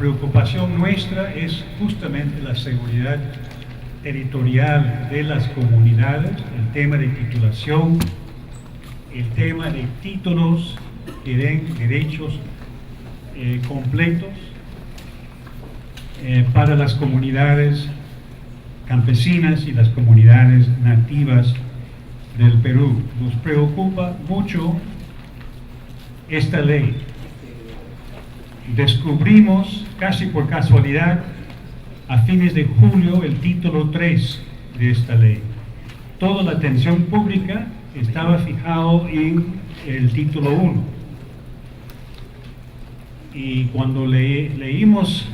preocupación nuestra es justamente la seguridad territorial de las comunidades, el tema de titulación, el tema de títulos que den derechos completos para las comunidades campesinas y las comunidades nativas del Perú. Nos preocupa mucho esta ley. Descubrimos casi por casualidad a fines de julio el título 3 de esta ley. Toda la atención pública estaba fijado en el título 1. Y cuando leímos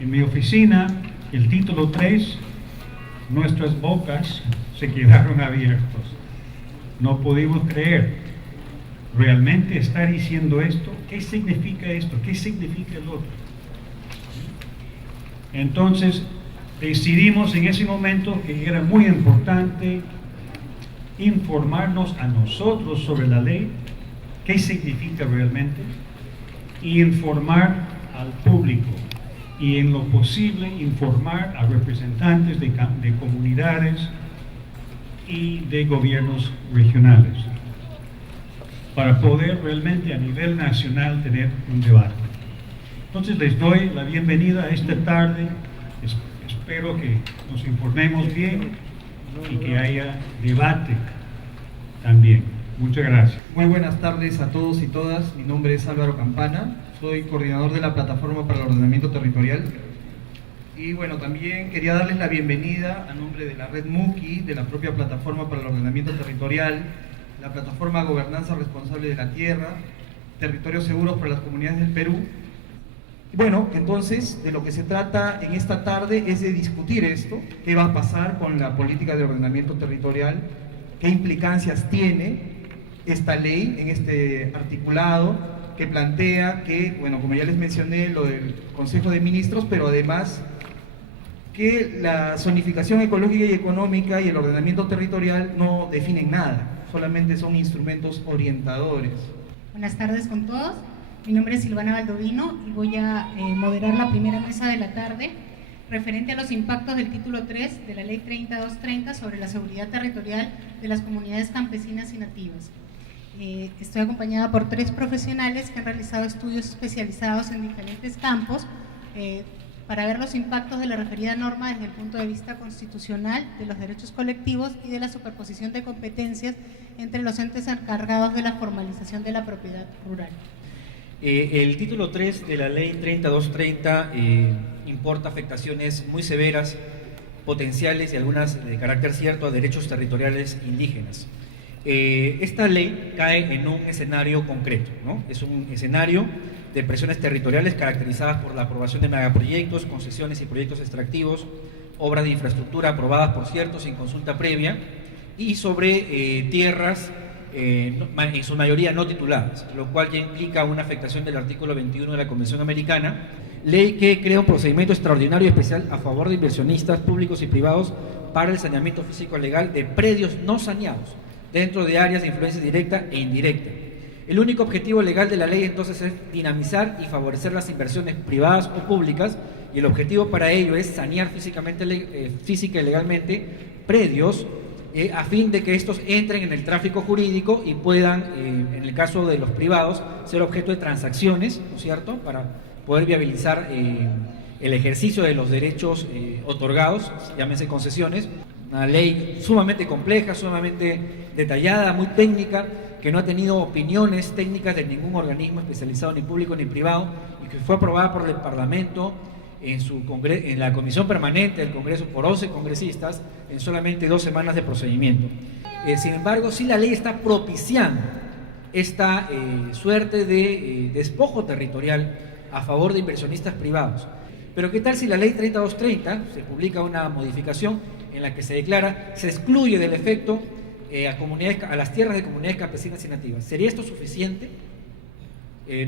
en mi oficina el título 3, nuestras bocas se quedaron abiertas. No pudimos creer. ¿Realmente está diciendo esto? ¿Qué significa esto? ¿Qué significa el otro? Entonces decidimos en ese momento que era muy importante informarnos a nosotros sobre la ley, qué significa realmente, y informar al público, y en lo posible informar a representantes de comunidades y de gobiernos regionales, para poder realmente a nivel nacional tener un debate. Entonces les doy la bienvenida a esta tarde. Espero que nos informemos bien y que haya debate también. Muchas gracias. Muy buenas tardes a todos y todas. Mi nombre es Álvaro Campana, soy coordinador de la Plataforma para el Ordenamiento Territorial. Y bueno, también quería darles la bienvenida a nombre de la red MUCI, de la propia Plataforma para el Ordenamiento Territorial, la Plataforma Gobernanza Responsable de la Tierra, Territorios Seguros para las Comunidades del Perú. Bueno, entonces de lo que se trata en esta tarde es de discutir esto, qué va a pasar con la política de ordenamiento territorial, qué implicancias tiene esta ley en este articulado que plantea que, bueno, como ya les mencioné, lo del Consejo de Ministros, pero además que la zonificación ecológica y económica y el ordenamiento territorial no definen nada, solamente son instrumentos orientadores. Buenas tardes con todos. Mi nombre es Silvana Baldovino y voy a moderar la primera mesa de la tarde referente a los impactos del título 3 de la Ley 30230 sobre la seguridad territorial de las comunidades campesinas y nativas. Estoy acompañada por 3 profesionales que han realizado estudios especializados en diferentes campos para ver los impactos de la referida norma desde el punto de vista constitucional, de los derechos colectivos y de la superposición de competencias entre los entes encargados de la formalización de la propiedad rural. El título 3 de la Ley 30230 importa afectaciones muy severas, potenciales y algunas de carácter cierto a derechos territoriales indígenas. Esta ley cae en un escenario concreto, ¿no? Es un escenario de presiones territoriales caracterizadas por la aprobación de megaproyectos, concesiones y proyectos extractivos, obras de infraestructura aprobadas, por cierto, sin consulta previa, y sobre tierras en su mayoría no tituladas, lo cual ya implica una afectación del artículo 21 de la Convención Americana, ley que crea un procedimiento extraordinario y especial a favor de inversionistas públicos y privados para el saneamiento físico legal de predios no saneados dentro de áreas de influencia directa e indirecta. El único objetivo legal de la ley entonces es dinamizar y favorecer las inversiones privadas o públicas, y el objetivo para ello es sanear física y legalmente predios a fin de que estos entren en el tráfico jurídico y puedan, en el caso de los privados, ser objeto de transacciones, ¿no es cierto?, para poder viabilizar el ejercicio de los derechos otorgados, llámense concesiones. Una ley sumamente compleja, sumamente detallada, muy técnica, que no ha tenido opiniones técnicas de ningún organismo especializado, ni público ni privado, y que fue aprobada por el Parlamento en la Comisión Permanente del Congreso por 11 congresistas en solamente 2 semanas de procedimiento. Sin embargo, sí la ley está propiciando esta suerte de despojo territorial a favor de inversionistas privados. Pero ¿qué tal si la ley 3230 se publica una modificación en la que se declara, se excluye del efecto a las tierras de comunidades campesinas y nativas? ¿Sería esto suficiente?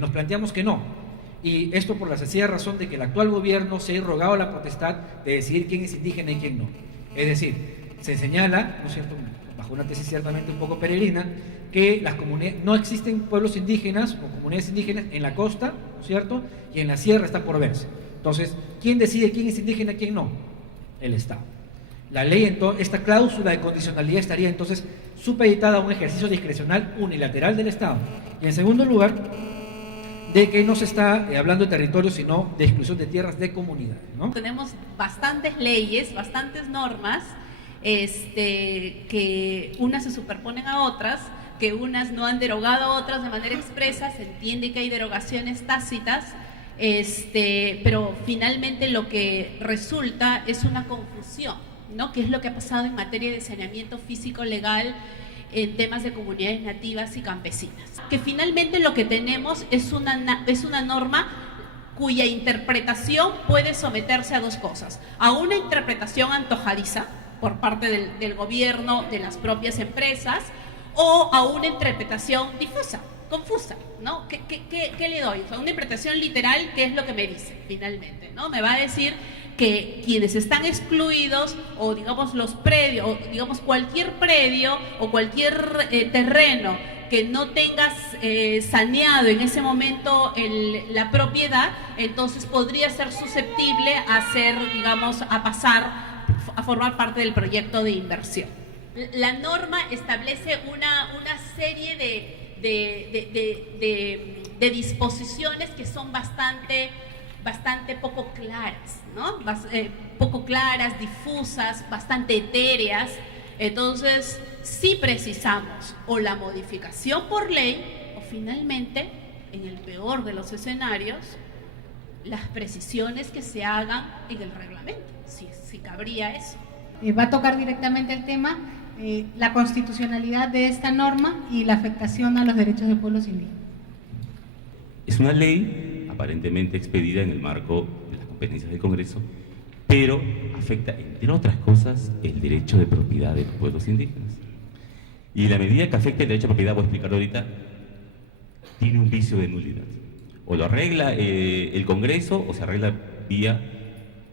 Nos planteamos que no. Y esto por la sencilla razón de que el actual gobierno se ha arrogado la potestad de decidir quién es indígena y quién no. Es decir, se señala, ¿no es cierto?, bajo una tesis ciertamente un poco peregrina, que las comunidades, no existen pueblos indígenas o comunidades indígenas en la costa, ¿no es cierto?, y en la sierra está por verse. Entonces, ¿quién decide quién es indígena y quién no? El Estado. La ley, esta cláusula de condicionalidad estaría entonces supeditada a un ejercicio discrecional unilateral del Estado. Y en segundo lugar, de que no se está hablando de territorio, sino de exclusión de tierras de comunidades, ¿no? Tenemos bastantes leyes, bastantes normas, que unas se superponen a otras, que unas no han derogado a otras de manera expresa. Se entiende que hay derogaciones tácitas, pero finalmente lo que resulta es una confusión, ¿no? ¿Qué es lo que ha pasado en materia de saneamiento físico legal en temas de comunidades nativas y campesinas? Que finalmente lo que tenemos es una norma cuya interpretación puede someterse a dos cosas: a una interpretación antojadiza por parte del gobierno, de las propias empresas, o a una interpretación difusa, confusa, ¿no? ¿Qué le doy? O sea, una interpretación literal, ¿qué es lo que me dice finalmente, ¿no? Me va a decir que quienes están excluidos, o digamos los predios, o digamos cualquier predio o cualquier terreno que no tengas saneado en ese momento la propiedad, entonces podría ser susceptible a ser, digamos, a formar parte del proyecto de inversión. La norma establece una serie de disposiciones que son bastante poco claras, ¿no? Poco claras, difusas, bastante etéreas. Entonces, sí precisamos o la modificación por ley, o finalmente, en el peor de los escenarios, las precisiones que se hagan en el reglamento, si cabría eso. Va a tocar directamente el tema, la constitucionalidad de esta norma y la afectación a los derechos de pueblos indígenas. Es una ley aparentemente expedida en el marco de las competencias del Congreso, pero afecta, entre otras cosas, el derecho de propiedad de los pueblos indígenas. Y la medida que afecta el derecho de propiedad, voy a explicarlo ahorita, tiene un vicio de nulidad. O lo arregla el Congreso o se arregla vía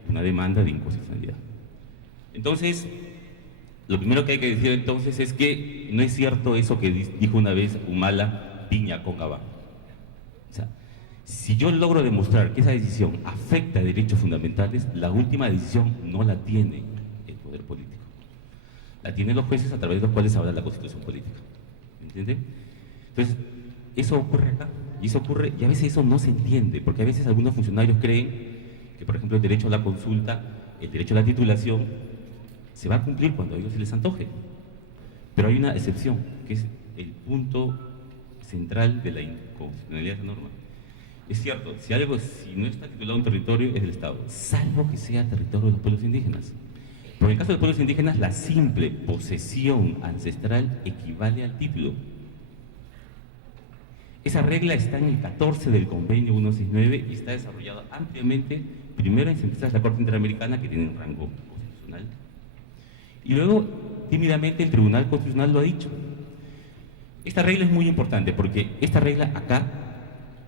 una demanda de inconstitucionalidad. Entonces, lo primero que hay que decir entonces es que no es cierto eso que dijo una vez Humala, piña con gabán. O sea, si yo logro demostrar que esa decisión afecta a derechos fundamentales, la última decisión no la tiene el poder político. La tienen los jueces a través de los cuales habla la Constitución política. ¿Entiende? Entonces, eso ocurre acá. Y eso ocurre, y a veces eso no se entiende, porque a veces algunos funcionarios creen que, por ejemplo, el derecho a la consulta, el derecho a la titulación, se va a cumplir cuando a ellos se les antoje. Pero hay una excepción, que es el punto central de la inconstitucionalidad de la norma. Es cierto, si no está titulado un territorio, es del Estado, salvo que sea territorio de los pueblos indígenas. Pero en el caso de los pueblos indígenas, la simple posesión ancestral equivale al título. Esa regla está en el 14 del Convenio 169 y está desarrollada ampliamente, primero en sentencias de la Corte Interamericana, que tienen rango constitucional, y luego, tímidamente, el Tribunal Constitucional lo ha dicho. Esta regla es muy importante porque esta regla acá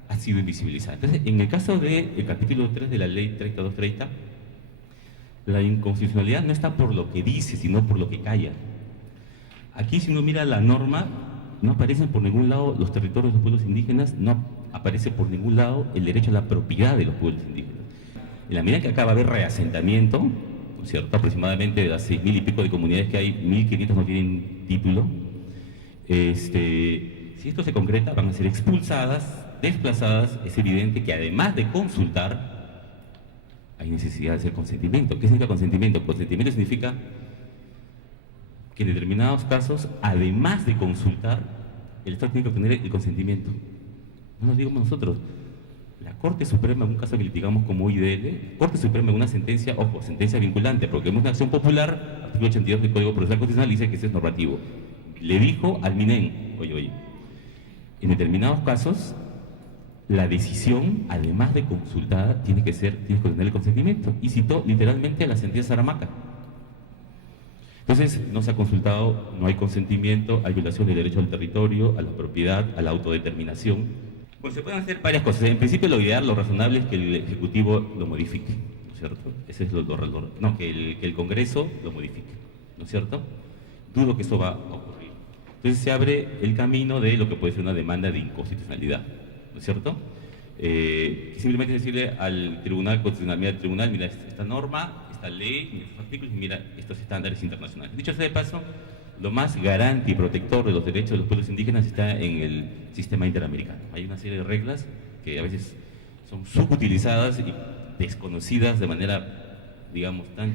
ha sido invisibilizada. Entonces, en el caso del capítulo 3 de la Ley 3230, la inconstitucionalidad no está por lo que dice, sino por lo que calla. Aquí, si uno mira la norma, no aparecen por ningún lado los territorios de los pueblos indígenas, no aparece por ningún lado el derecho a la propiedad de los pueblos indígenas. En la medida que acá va a haber reasentamiento, ¿no es cierto?, aproximadamente de las 6.000 y pico de comunidades que hay, 1.500 no tienen título. Si esto se concreta, van a ser expulsadas, desplazadas. Es evidente que además de consultar, hay necesidad de hacer consentimiento. ¿Qué significa consentimiento? Consentimiento significa que en determinados casos, además de consultar, el Estado tiene que obtener el consentimiento. No lo digamos nosotros. La Corte Suprema, en un caso que litigamos como IDL, Corte Suprema en una sentencia, ojo, sentencia vinculante, porque es una acción popular, artículo 82 del Código Procesal Constitucional dice que ese es normativo. Le dijo al MINEN, oye, en determinados casos, la decisión, además de consultada, tiene que obtener el consentimiento. Y citó literalmente la sentencia Saramaca. Entonces, no se ha consultado, no hay consentimiento, hay violación del derecho al territorio, a la propiedad, a la autodeterminación. Pues se pueden hacer varias cosas. En principio, lo ideal, lo razonable es que el Ejecutivo lo modifique, ¿no es cierto? Ese es que el Congreso lo modifique. ¿no es cierto? Dudo que eso va a ocurrir. Entonces se abre el camino de lo que puede ser una demanda de inconstitucionalidad, ¿no es cierto? Simplemente decirle al Tribunal Constitucional, mira, tribunal, mira esta norma, esta ley, mira estos artículos y mira estos estándares internacionales. Dicho sea de paso, lo más garante y protector de los derechos de los pueblos indígenas está en el sistema interamericano. Hay una serie de reglas que a veces son subutilizadas y desconocidas de manera, digamos, tan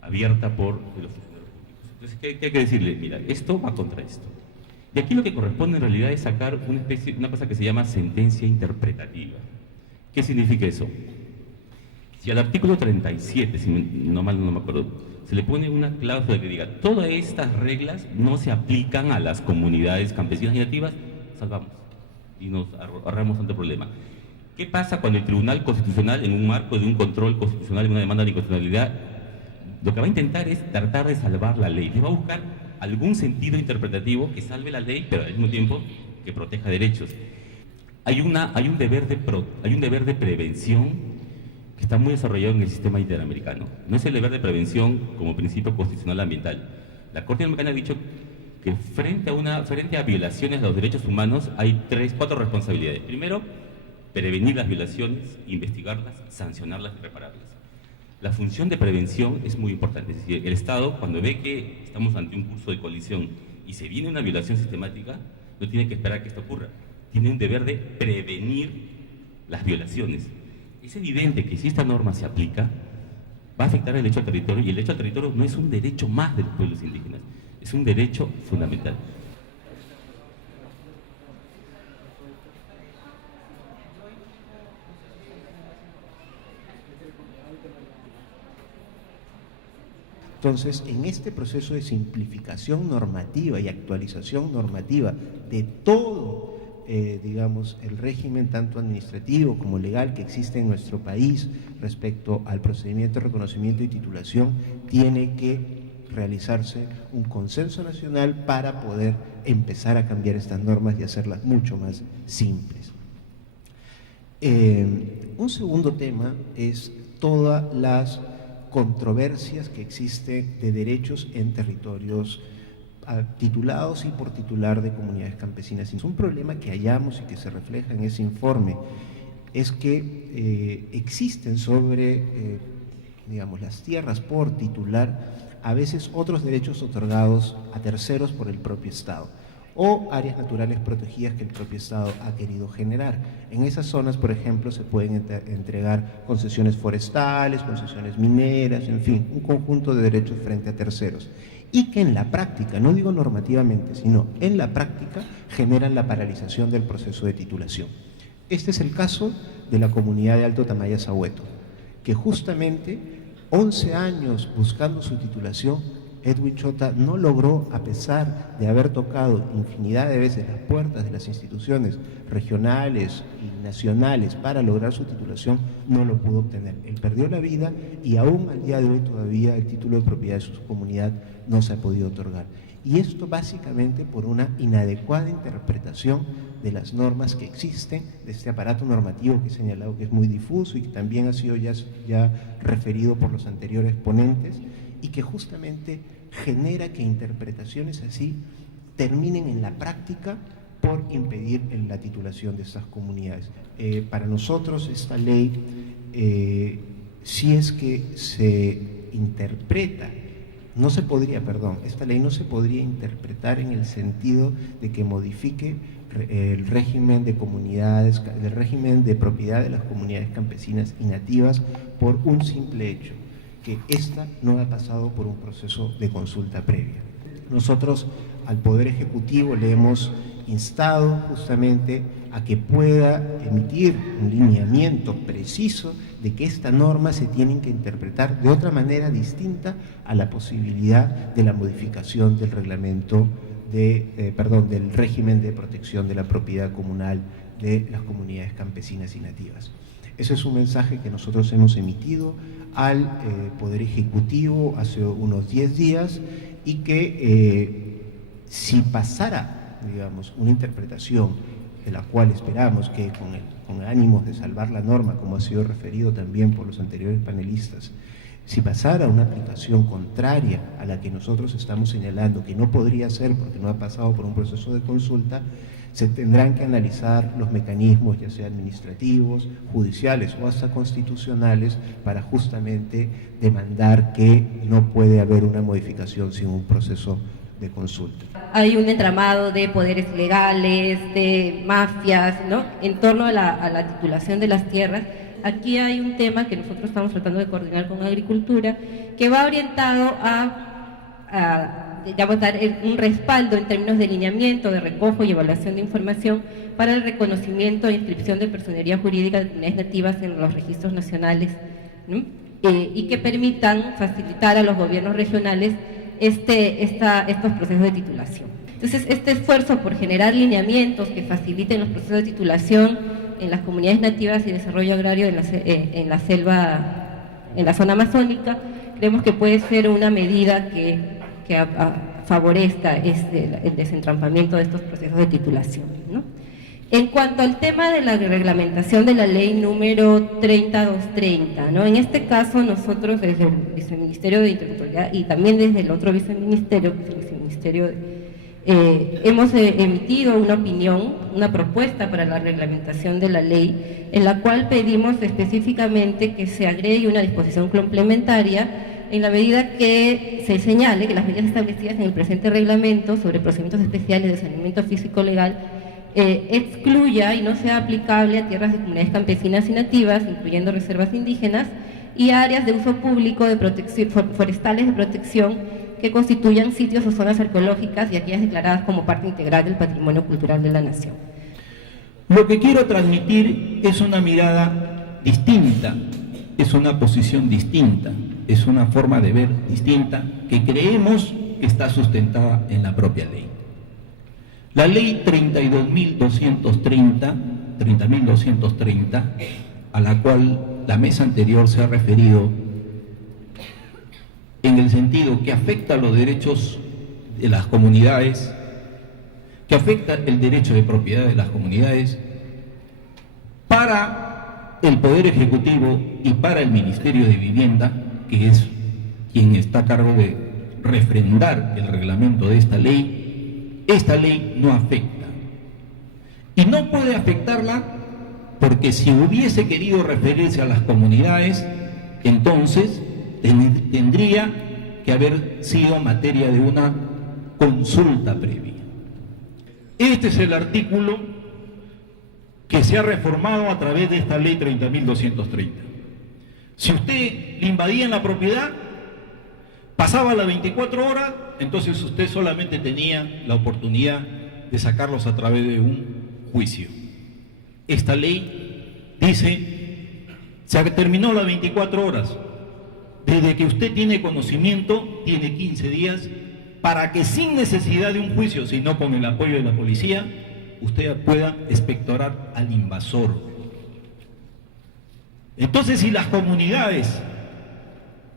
abierta por los funcionarios públicos. Entonces, ¿qué hay que decirle? Mira, esto va contra esto. Y aquí lo que corresponde en realidad es sacar una cosa que se llama sentencia interpretativa. ¿Qué significa eso? Si al artículo 37, si no mal no me acuerdo, se le pone una cláusula que diga todas estas reglas no se aplican a las comunidades campesinas y nativas, salvamos y nos ahorramos tanto problema. ¿Qué pasa cuando el Tribunal Constitucional, en un marco de un control constitucional y una demanda de inconstitucionalidad, lo que va a intentar es tratar de salvar la ley? Le va a buscar algún sentido interpretativo que salve la ley, pero al mismo tiempo que proteja derechos. Hay un deber de prevención que está muy desarrollado en el sistema interamericano. No es el deber de prevención como principio constitucional ambiental. La Corte Interamericana ha dicho que frente a violaciones de los derechos humanos hay 4 responsabilidades. Primero, prevenir las violaciones, investigarlas, sancionarlas y repararlas. La función de prevención es muy importante. Es decir, el Estado, cuando ve que estamos ante un curso de colisión y se viene una violación sistemática, no tiene que esperar que esto ocurra. Tiene un deber de prevenir las violaciones. Es evidente que si esta norma se aplica, va a afectar el derecho al territorio, y el derecho al territorio no es un derecho más de los pueblos indígenas, es un derecho fundamental. Entonces, en este proceso de simplificación normativa y actualización normativa de todo, digamos, el régimen tanto administrativo como legal que existe en nuestro país respecto al procedimiento de reconocimiento y titulación, tiene que realizarse un consenso nacional para poder empezar a cambiar estas normas y hacerlas mucho más simples. Un segundo tema es todas las controversias que existen de derechos en territorios titulados y por titular de comunidades campesinas. Un problema que hallamos y que se refleja en ese informe es que existen sobre, digamos, las tierras por titular a veces otros derechos otorgados a terceros por el propio Estado o áreas naturales protegidas que el propio Estado ha querido generar. En esas zonas, por ejemplo, se pueden entregar concesiones forestales, concesiones mineras, en fin, un conjunto de derechos frente a terceros. Y que en la práctica, no digo normativamente, sino en la práctica, generan la paralización del proceso de titulación. Este es el caso de la comunidad de Alto Tamaya-Sahueto, que justamente 11 años buscando su titulación, Edwin Chota no logró, a pesar de haber tocado infinidad de veces las puertas de las instituciones regionales y nacionales para lograr su titulación, no lo pudo obtener. Él perdió la vida y aún al día de hoy todavía el título de propiedad de su comunidad no se ha podido otorgar. Y esto básicamente por una inadecuada interpretación de las normas que existen, de este aparato normativo que he señalado que es muy difuso y que también ha sido ya referido por los anteriores ponentes, y que justamente genera que interpretaciones así terminen en la práctica por impedir la titulación de estas comunidades. Para nosotros esta ley, si es que se interpreta, esta ley no se podría interpretar en el sentido de que modifique el régimen de comunidades, el régimen de propiedad de las comunidades campesinas y nativas por un simple hecho, que ésta no ha pasado por un proceso de consulta previa. Nosotros al Poder Ejecutivo le hemos instado justamente a que pueda emitir un lineamiento preciso de que esta norma se tiene que interpretar de otra manera distinta a la posibilidad de la modificación del reglamento del régimen de protección de la propiedad comunal de las comunidades campesinas y nativas. Ese es un mensaje que nosotros hemos emitido al Poder Ejecutivo hace unos 10 días y que si pasara, digamos, una interpretación de la cual esperamos que con ánimos de salvar la norma, como ha sido referido también por los anteriores panelistas, Si pasara una aplicación contraria a la que nosotros estamos señalando, que no podría ser porque no ha pasado por un proceso de consulta, se tendrán que analizar los mecanismos, ya sea administrativos, judiciales o hasta constitucionales, para justamente demandar que no puede haber una modificación sin un proceso de consulta. Hay un entramado de poderes legales, de mafias, ¿no?, en torno a la titulación de las tierras. Aquí hay un tema que nosotros estamos tratando de coordinar con Agricultura, que va orientado a dar un respaldo en términos de lineamiento, de recojo y evaluación de información para el reconocimiento e inscripción de personería jurídica de comunidades nativas en los registros nacionales, ¿no?, y que permitan facilitar a los gobiernos regionales estos procesos de titulación. Entonces, este esfuerzo por generar lineamientos que faciliten los procesos de titulación en las comunidades nativas y desarrollo agrario en la selva, en la zona amazónica, creemos que puede ser una medida que favorezca el desentrampamiento de estos procesos de titulación, ¿no? En cuanto al tema de la reglamentación de la ley número 30230, ¿no?, en este caso nosotros desde el Viceministerio de Interterritorialidad y también desde el otro viceministerio, hemos emitido una opinión, una propuesta para la reglamentación de la ley, en la cual pedimos específicamente que se agregue una disposición complementaria en la medida que se señale que las medidas establecidas en el presente reglamento sobre procedimientos especiales de saneamiento físico legal excluya y no sea aplicable a tierras de comunidades campesinas y nativas, incluyendo reservas indígenas, y áreas de uso público de protección, forestales de protección, que constituyan sitios o zonas arqueológicas y aquellas declaradas como parte integral del patrimonio cultural de la nación. Lo que quiero transmitir es una mirada distinta, es una posición distinta, es una forma de ver distinta que creemos que está sustentada en la propia ley. La ley 30.230, a la cual la mesa anterior se ha referido, en el sentido que afecta a los derechos de las comunidades, que afecta el derecho de propiedad de las comunidades, para el Poder Ejecutivo y para el Ministerio de Vivienda, que es quien está a cargo de refrendar el reglamento de esta ley no afecta. Y no puede afectarla porque si hubiese querido referirse a las comunidades, entonces tendría que haber sido materia de una consulta previa. Este es el artículo que se ha reformado a través de esta ley 30.230. Si usted le invadía en la propiedad, pasaba las 24 horas, entonces usted solamente tenía la oportunidad de sacarlos a través de un juicio. Esta ley dice, se terminó las 24 horas. Desde que usted tiene conocimiento, tiene 15 días para que sin necesidad de un juicio, sino con el apoyo de la policía, usted pueda expectorar al invasor. Entonces, si las comunidades,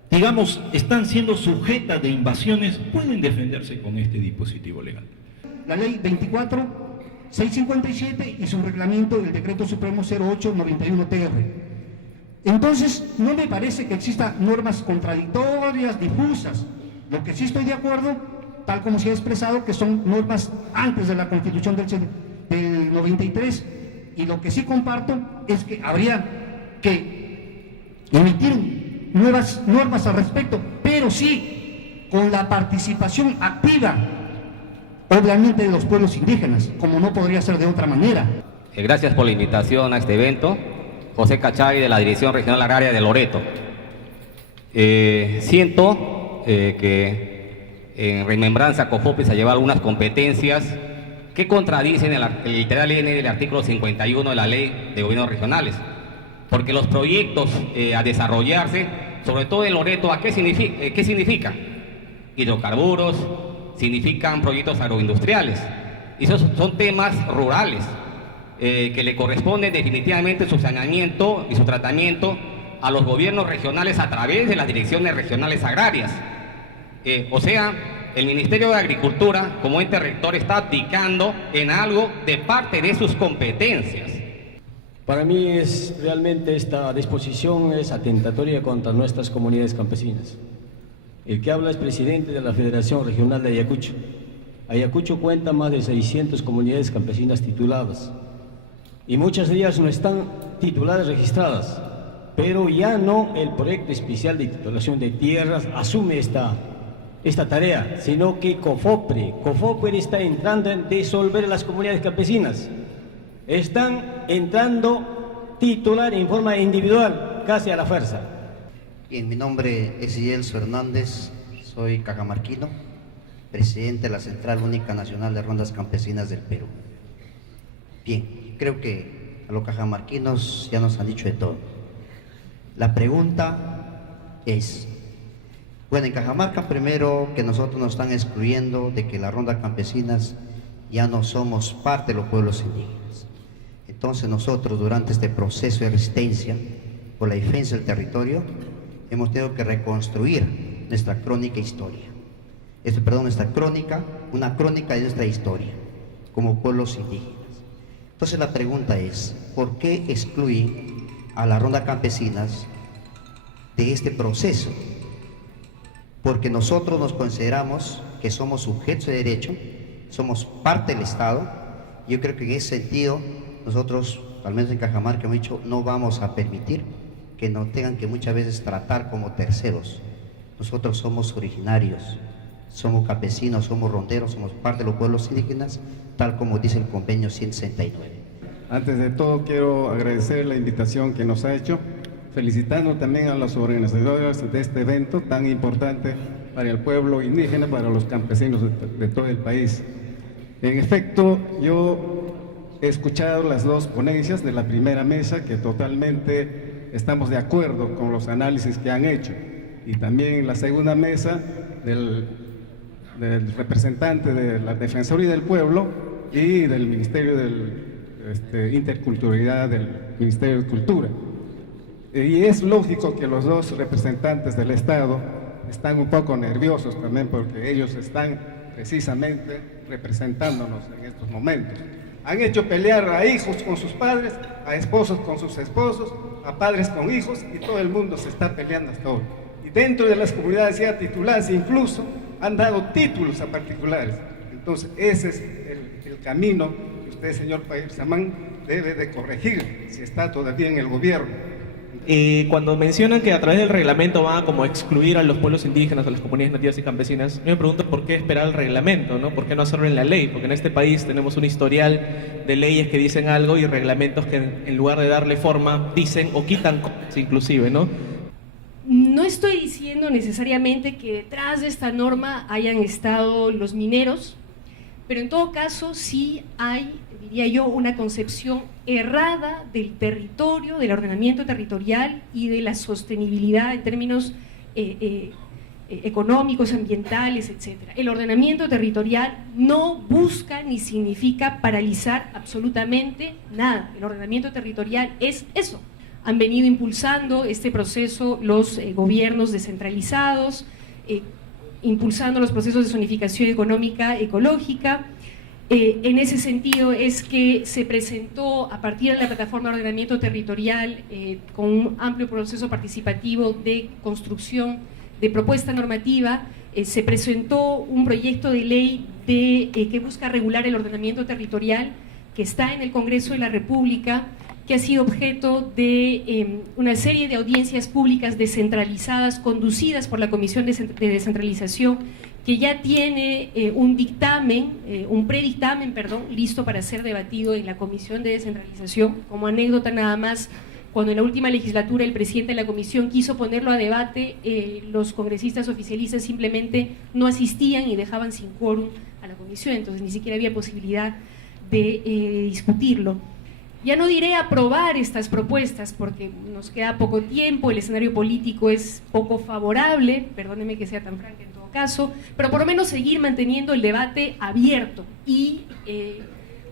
digamos, están siendo sujetas de invasiones, pueden defenderse con este dispositivo legal. La ley 24.657 y su reglamento del decreto supremo 0891-TR. Entonces, no me parece que existan normas contradictorias, difusas. Lo que sí estoy de acuerdo, tal como se ha expresado, que son normas antes de la Constitución del 93, y lo que sí comparto es que habría que emitir nuevas normas al respecto, pero sí con la participación activa, obviamente, de los pueblos indígenas, como no podría ser de otra manera. Gracias por la invitación a este evento. José Cachay, de la Dirección Regional Agraria de Loreto. Siento que en remembranza COFOPE se ha llevado algunas competencias que contradicen el literal N del artículo 51 de la Ley de Gobiernos Regionales, porque los proyectos a desarrollarse, sobre todo en Loreto, ¿qué significa? Hidrocarburos, significan proyectos agroindustriales, y esos son temas rurales, que le corresponde definitivamente su saneamiento y su tratamiento a los gobiernos regionales a través de las direcciones regionales agrarias. O sea, el Ministerio de Agricultura, como ente rector, está abdicando en algo de parte de sus competencias. Para mí realmente esta disposición es atentatoria contra nuestras comunidades campesinas. El que habla es presidente de la Federación Regional de Ayacucho. Ayacucho cuenta más de 600 comunidades campesinas tituladas y muchas de ellas no están tituladas registradas, pero ya no el proyecto especial de titulación de tierras asume esta tarea, sino que COFOPRE está entrando en disolver las comunidades campesinas. Están entrando titular en forma individual, casi a la fuerza. Bien, mi nombre es Yelso Hernández, soy cajamarquino, presidente de la Central Única Nacional de Rondas Campesinas del Perú. Bien, creo que a los cajamarquinos ya nos han dicho de todo. La pregunta es, bueno, en Cajamarca primero que nosotros nos están excluyendo de que las rondas campesinas ya no somos parte de los pueblos indígenas. Entonces nosotros durante este proceso de resistencia por la defensa del territorio hemos tenido que reconstruir nuestra crónica historia. Una crónica de nuestra historia como pueblos indígenas. Entonces la pregunta es, ¿por qué excluyen a las rondas campesinas de este proceso? Porque nosotros nos consideramos que somos sujetos de derecho, somos parte del Estado. Yo creo que en ese sentido nosotros, al menos en Cajamarca, hemos dicho, no vamos a permitir que nos tengan que muchas veces tratar como terceros. Nosotros somos originarios, somos campesinos, somos ronderos, somos parte de los pueblos indígenas, tal como dice el convenio 169. Antes de todo quiero agradecer la invitación que nos ha hecho, felicitando también a los organizadores de este evento tan importante para el pueblo indígena, para los campesinos de todo el país. En efecto, yo he escuchado las dos ponencias de la primera mesa, que totalmente estamos de acuerdo con los análisis que han hecho, y también la segunda mesa del representante de la Defensoría del Pueblo y del Ministerio de Interculturalidad del Ministerio de Cultura. Y es lógico que los dos representantes del Estado están un poco nerviosos también, porque ellos están precisamente representándonos en estos momentos. Han hecho pelear a hijos con sus padres, a esposos con sus esposos, a padres con hijos, y todo el mundo se está peleando hasta hoy. Y dentro de las comunidades ya tituladas incluso han dado títulos a particulares. Entonces ese es el camino que usted, señor Pair Samán, debe de corregir si está todavía en el gobierno. Cuando mencionan que a través del reglamento van a como excluir a los pueblos indígenas, a las comunidades nativas y campesinas, yo me pregunto por qué esperar el reglamento, ¿no? ¿Por qué no hacerlo en la ley? Porque en este país tenemos un historial de leyes que dicen algo y reglamentos que en lugar de darle forma dicen o quitan cosas inclusive, ¿no? No estoy diciendo necesariamente que detrás de esta norma hayan estado los mineros, pero en todo caso sí hay, diría yo, una concepción errada del territorio, del ordenamiento territorial y de la sostenibilidad en términos económicos, ambientales, etc. El ordenamiento territorial no busca ni significa paralizar absolutamente nada. El ordenamiento territorial es eso. Han venido impulsando este proceso los gobiernos descentralizados, impulsando los procesos de zonificación económica, ecológica. En ese sentido es que se presentó a partir de la plataforma de ordenamiento territorial con un amplio proceso participativo de construcción de propuesta normativa, se presentó un proyecto de ley que busca regular el ordenamiento territorial, que está en el Congreso de la República, que ha sido objeto de una serie de audiencias públicas descentralizadas conducidas por la Comisión de Descentralización, que ya tiene un predictamen, listo para ser debatido en la Comisión de Descentralización. Como anécdota nada más, cuando en la última legislatura el presidente de la comisión quiso ponerlo a debate, los congresistas oficialistas simplemente no asistían y dejaban sin quórum a la comisión, entonces ni siquiera había posibilidad de discutirlo. Ya no diré aprobar estas propuestas porque nos queda poco tiempo, el escenario político es poco favorable, perdónenme que sea tan franca en todo caso, pero por lo menos seguir manteniendo el debate abierto y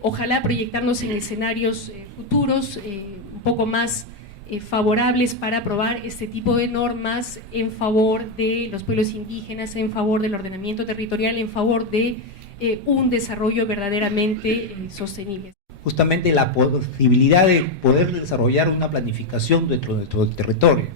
ojalá proyectarnos en escenarios futuros un poco más favorables para aprobar este tipo de normas en favor de los pueblos indígenas, en favor del ordenamiento territorial, en favor de un desarrollo verdaderamente sostenible. justamente la posibilidad de poder desarrollar una planificación dentro de nuestro territorio.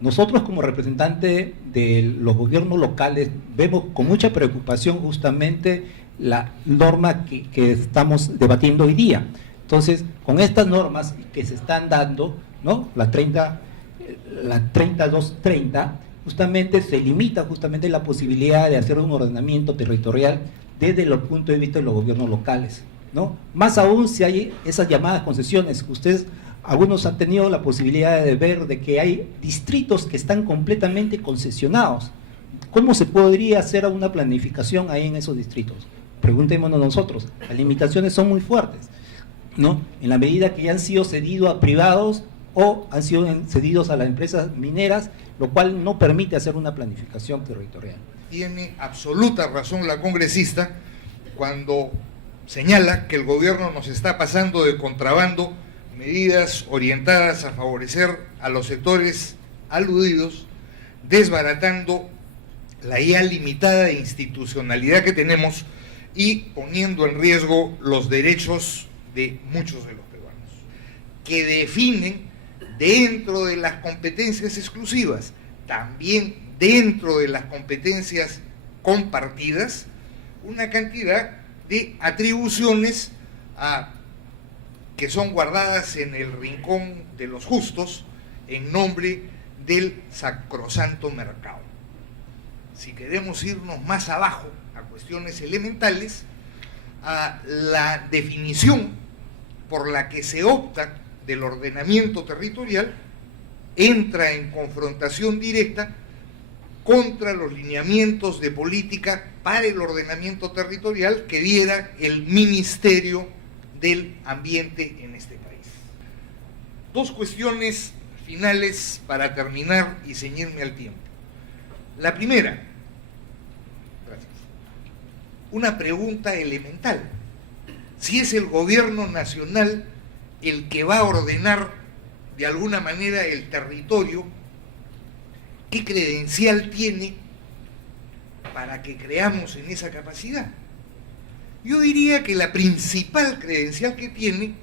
Nosotros como representantes de los gobiernos locales vemos con mucha preocupación justamente la norma que estamos debatiendo hoy día. Entonces, con estas normas que se están dando, ¿no? La 3230, justamente se limita justamente la posibilidad de hacer un ordenamiento territorial desde el punto de vista de los gobiernos locales, ¿no? Más aún si hay esas llamadas concesiones. Ustedes, algunos han tenido la posibilidad de ver de que hay distritos que están completamente concesionados. ¿Cómo se podría hacer una planificación ahí en esos distritos? Preguntémonos nosotros. Las limitaciones son muy fuertes, ¿no? En la medida que ya han sido cedidos a privados o han sido cedidos a las empresas mineras, lo cual no permite hacer una planificación territorial. Tiene absoluta razón la congresista cuando señala que el gobierno nos está pasando de contrabando medidas orientadas a favorecer a los sectores aludidos, desbaratando la ya limitada institucionalidad que tenemos y poniendo en riesgo los derechos de muchos de los peruanos, que definen dentro de las competencias exclusivas, también dentro de las competencias compartidas, una cantidad de atribuciones que son guardadas en el rincón de los justos en nombre del sacrosanto mercado. Si queremos irnos más abajo a cuestiones elementales, la definición por la que se opta del ordenamiento territorial entra en confrontación directa contra los lineamientos de política para el ordenamiento territorial que diera el Ministerio del Ambiente en este país. Dos cuestiones finales para terminar y ceñirme al tiempo. La primera, gracias, una pregunta elemental. Si es el gobierno nacional el que va a ordenar de alguna manera el territorio, ¿qué credencial tiene para que creamos en esa capacidad? Yo diría que la principal credencial que tiene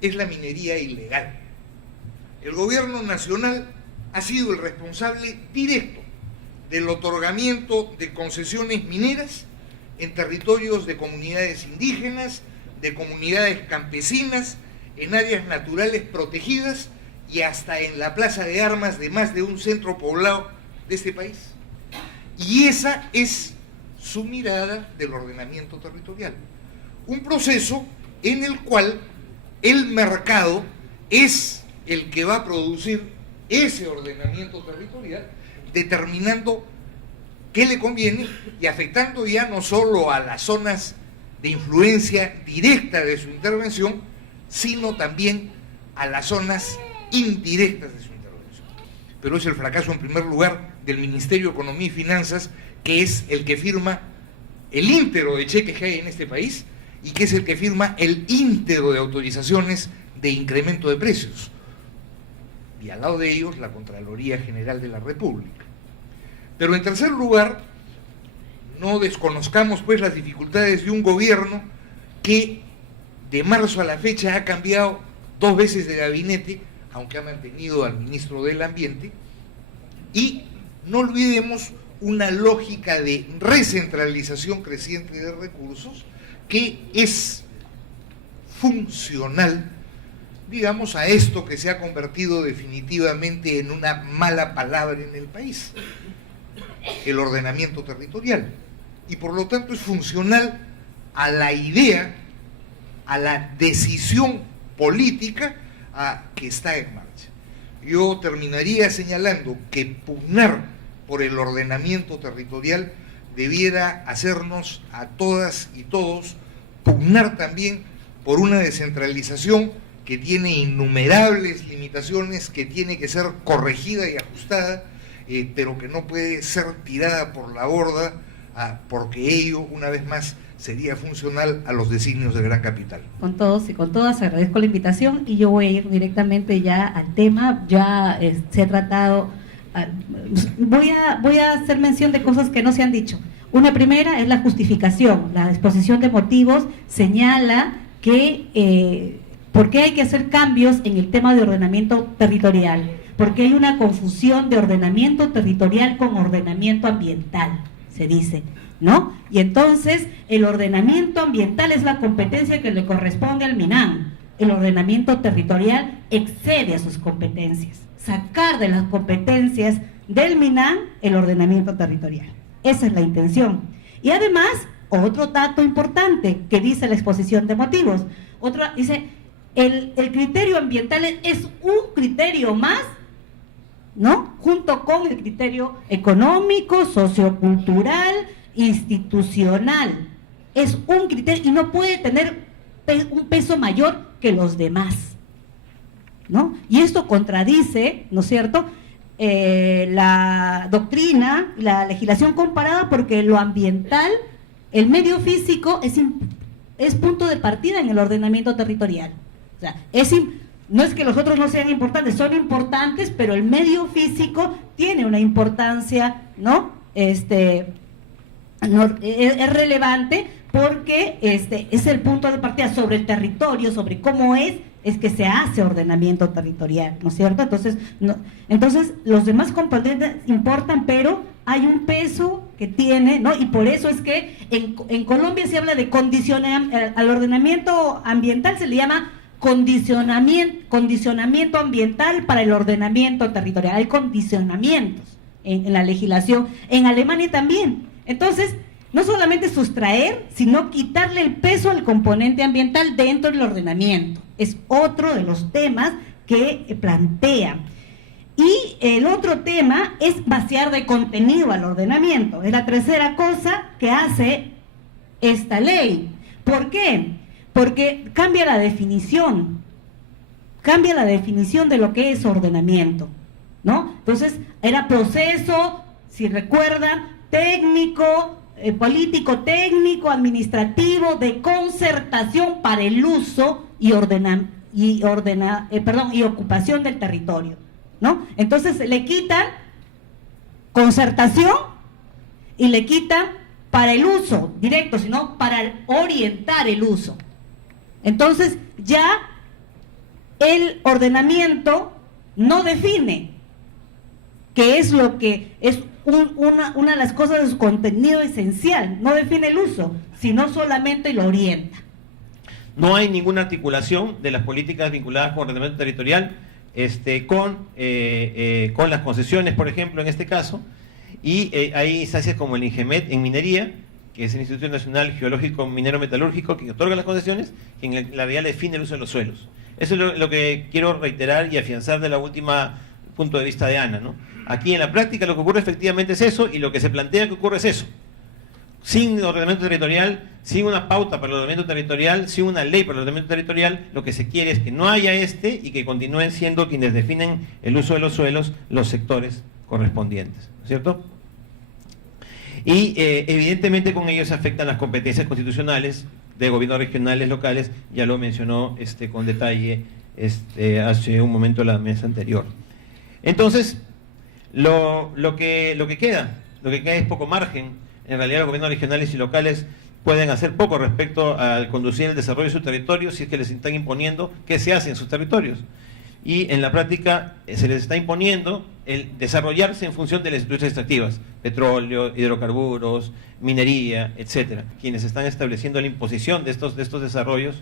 es la minería ilegal. El gobierno nacional ha sido el responsable directo del otorgamiento de concesiones mineras en territorios de comunidades indígenas, de comunidades campesinas, en áreas naturales protegidas y hasta en la plaza de armas de más de un centro poblado de este país. Y esa es su mirada del ordenamiento territorial. Un proceso en el cual el mercado es el que va a producir ese ordenamiento territorial, determinando qué le conviene y afectando ya no solo a las zonas de influencia directa de su intervención, sino también a las zonas indirectas de su intervención. Pero es el fracaso en primer lugar del Ministerio de Economía y Finanzas, que es el que firma el íntero de cheques que hay en este país y que es el que firma el íntero de autorizaciones de incremento de precios. Y al lado de ellos la Contraloría General de la República. Pero en tercer lugar, no desconozcamos pues las dificultades de un gobierno que de marzo a la fecha ha cambiado 2 veces de gabinete, aunque ha mantenido al ministro del Ambiente, y no olvidemos una lógica de recentralización creciente de recursos que es funcional, digamos, a esto que se ha convertido definitivamente en una mala palabra en el país, el ordenamiento territorial, y por lo tanto es funcional a la idea, a la decisión política que está en marcha. Yo terminaría señalando que pugnar por el ordenamiento territorial debiera hacernos a todas y todos pugnar también por una descentralización que tiene innumerables limitaciones, que tiene que ser corregida y ajustada, pero que no puede ser tirada por la borda, porque ello, una vez más, sería funcional a los designios del gran capital. Con todos y con todas agradezco la invitación y yo voy a ir directamente ya al tema. Ya se ha tratado, voy a hacer mención de cosas que no se han dicho. Una primera es la justificación, la exposición de motivos señala que ¿por qué hay que hacer cambios en el tema de ordenamiento territorial? Porque hay una confusión de ordenamiento territorial con ordenamiento ambiental, se dice, ¿no? Y entonces el ordenamiento ambiental es la competencia que le corresponde al MINAM. El ordenamiento territorial excede a sus competencias. Sacar de las competencias del MINAM el ordenamiento territorial. Esa es la intención. Y además, otro dato importante que dice la exposición de motivos. Dice, el criterio ambiental es un criterio más, ¿no? Junto con el criterio económico, sociocultural, institucional. Es un criterio y no puede tener un peso mayor que los demás, ¿no? Y esto contradice, ¿no es cierto?, la doctrina, la legislación comparada, porque lo ambiental, el medio físico es punto de partida en el ordenamiento territorial. O sea, no es que los otros no sean importantes, son importantes, pero el medio físico tiene una importancia, ¿no? Es relevante porque es el punto de partida sobre el territorio, sobre cómo es que se hace ordenamiento territorial, ¿no es cierto? Entonces los demás componentes importan, pero hay un peso que tiene, ¿no? Y por eso es que en Colombia se habla de al ordenamiento ambiental se le llama condicionamiento ambiental para el ordenamiento territorial. Hay condicionamientos en la legislación, en Alemania también. Entonces, no solamente sustraer, sino quitarle el peso al componente ambiental dentro del ordenamiento. Es otro de los temas que plantea. Y el otro tema es vaciar de contenido al ordenamiento. Es la tercera cosa que hace esta ley. ¿Por qué? Porque cambia la definición de lo que es ordenamiento, ¿no? Entonces, era proceso, si recuerdan, técnico, político, técnico, administrativo, de concertación para el uso y ocupación del territorio, ¿no? Entonces le quitan concertación y le quitan para el uso directo, sino para orientar el uso. Entonces ya el ordenamiento no define qué es lo que es una de las cosas de su contenido esencial, no define el uso, sino solamente lo orienta. No hay ninguna articulación de las políticas vinculadas con ordenamiento territorial con las concesiones, por ejemplo, en este caso, y hay instancias como el INGEMET en minería, que es el Instituto Nacional Geológico Minero Metalúrgico, que otorga las concesiones, que en la realidad define el uso de los suelos. Eso es lo que quiero reiterar y afianzar de la última punto de vista de Ana, ¿no? Aquí en la práctica lo que ocurre efectivamente es eso, y lo que se plantea que ocurre es eso. Sin ordenamiento territorial, sin una pauta para el ordenamiento territorial, sin una ley para el ordenamiento territorial, lo que se quiere es que no haya y que continúen siendo quienes definen el uso de los suelos los sectores correspondientes, ¿no es cierto? Y evidentemente con ello se afectan las competencias constitucionales de gobiernos regionales, locales, ya lo mencionó con detalle hace un momento la mesa anterior. Entonces, lo que queda es poco margen. En realidad los gobiernos regionales y locales pueden hacer poco respecto al conducir el desarrollo de su territorio si es que les están imponiendo qué se hace en sus territorios. Y en la práctica se les está imponiendo el desarrollarse en función de las industrias extractivas, petróleo, hidrocarburos, minería, etcétera, quienes están estableciendo la imposición de estos desarrollos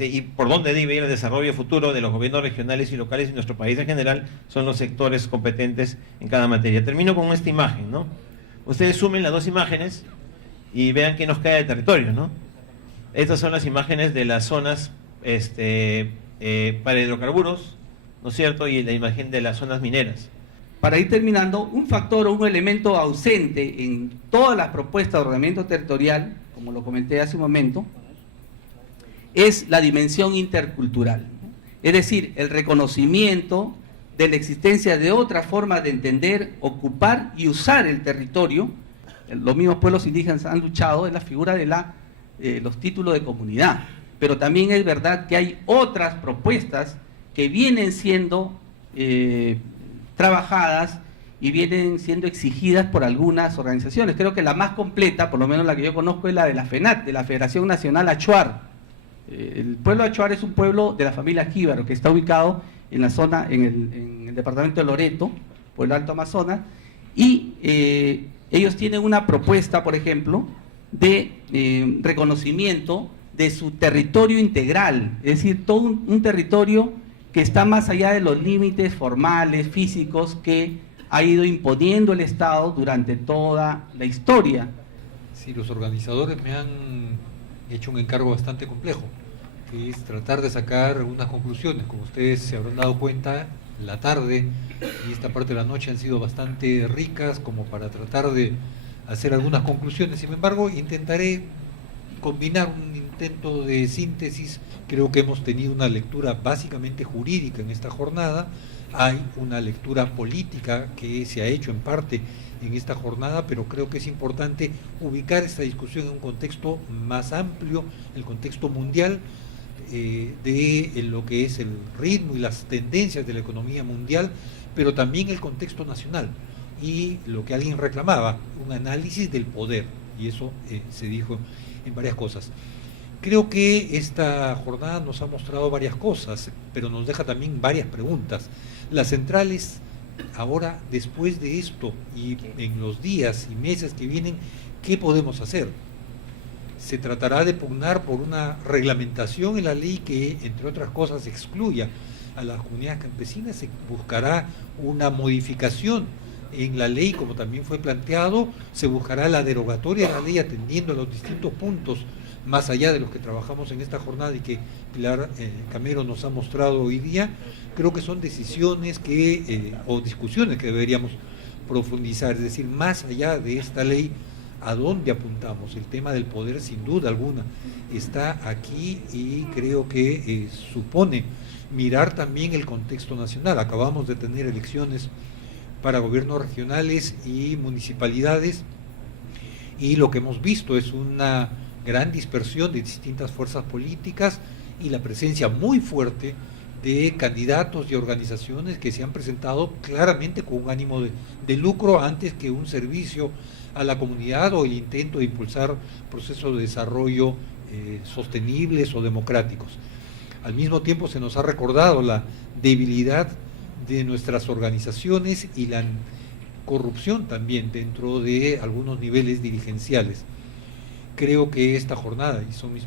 y por dónde debe ir el desarrollo futuro de los gobiernos regionales y locales y nuestro país en general son los sectores competentes en cada materia. Termino con esta imagen, ¿no? Ustedes sumen las dos imágenes y vean qué nos cae de territorio, ¿no? Estas son las imágenes de las zonas para hidrocarburos, ¿no es cierto? Y la imagen de las zonas mineras. Para ir terminando, un factor o un elemento ausente en todas las propuestas de ordenamiento territorial, como lo comenté hace un momento, es la dimensión intercultural. Es decir, el reconocimiento de la existencia de otra forma de entender, ocupar y usar el territorio. Los mismos pueblos indígenas han luchado en la figura de los títulos de comunidad, pero también es verdad que hay otras propuestas que vienen siendo trabajadas y vienen siendo exigidas por algunas organizaciones. Creo que la más completa, por lo menos la que yo conozco, es la de la FENAT, de la Federación Nacional Achuar, El pueblo de Achuar es un pueblo de la familia Jíbaro, que está ubicado en la zona, en el departamento de Loreto, por el Alto Amazonas, y ellos tienen una propuesta, por ejemplo, de reconocimiento de su territorio integral, es decir, todo un territorio que está más allá de los límites formales, físicos, que ha ido imponiendo el Estado durante toda la historia. Sí, los organizadores me han hecho un encargo bastante complejo, que es tratar de sacar unas conclusiones. Como ustedes se habrán dado cuenta, la tarde y esta parte de la noche han sido bastante ricas como para tratar de hacer algunas conclusiones. Sin embargo, intentaré combinar un intento de síntesis. Creo que hemos tenido una lectura básicamente jurídica en esta jornada. Hay una lectura política que se ha hecho en parte en esta jornada, pero creo que es importante ubicar esta discusión en un contexto más amplio, el contexto mundial, de lo que es el ritmo y las tendencias de la economía mundial, pero también el contexto nacional y lo que alguien reclamaba, un análisis del poder, y eso se dijo en varias cosas. Creo que esta jornada nos ha mostrado varias cosas, pero nos deja también varias preguntas. Las centrales, ahora, después de esto y en los días y meses que vienen, ¿qué podemos hacer? Se tratará de pugnar por una reglamentación en la ley que, entre otras cosas, excluya a las comunidades campesinas. Se buscará una modificación en la ley, como también fue planteado. Se buscará la derogatoria de la ley atendiendo a los distintos puntos, más allá de los que trabajamos en esta jornada y que Pilar Camero nos ha mostrado hoy día. Creo que son decisiones o discusiones que deberíamos profundizar, es decir, más allá de esta ley, ¿a dónde apuntamos? El tema del poder, sin duda alguna, está aquí y creo que supone mirar también el contexto nacional. Acabamos de tener elecciones para gobiernos regionales y municipalidades y lo que hemos visto es una gran dispersión de distintas fuerzas políticas y la presencia muy fuerte de candidatos y organizaciones que se han presentado claramente con un ánimo de lucro antes que un servicio a la comunidad o el intento de impulsar procesos de desarrollo sostenibles o democráticos. Al mismo tiempo se nos ha recordado la debilidad de nuestras organizaciones y la corrupción también dentro de algunos niveles dirigenciales. Creo que esta jornada, y son mis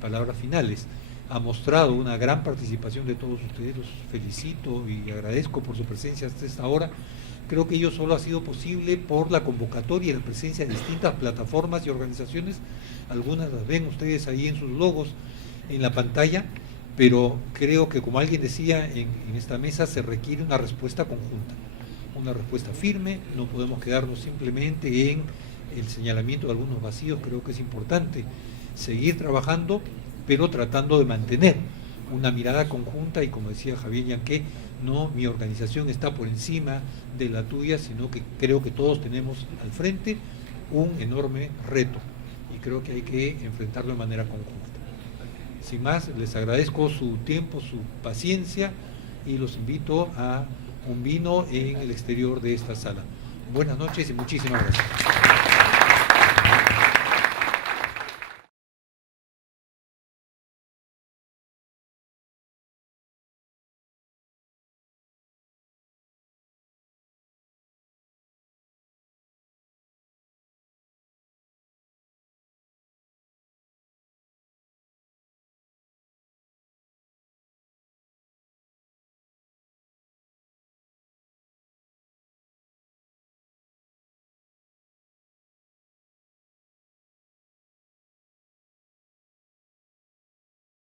palabras finales, ha mostrado una gran participación de todos ustedes. Los felicito y agradezco por su presencia hasta esta hora. Creo que ello solo ha sido posible por la convocatoria y la presencia de distintas plataformas y organizaciones. Algunas las ven ustedes ahí en sus logos en la pantalla, pero creo que, como alguien decía en esta mesa, se requiere una respuesta conjunta, una respuesta firme. No podemos quedarnos simplemente en el señalamiento de algunos vacíos. Creo que es importante seguir trabajando, pero tratando de mantener una mirada conjunta y, como decía Javier Yanqué, no mi organización está por encima de la tuya, sino que creo que todos tenemos al frente un enorme reto y creo que hay que enfrentarlo de manera conjunta. Sin más, les agradezco su tiempo, su paciencia y los invito a un vino en el exterior de esta sala. Buenas noches y muchísimas gracias.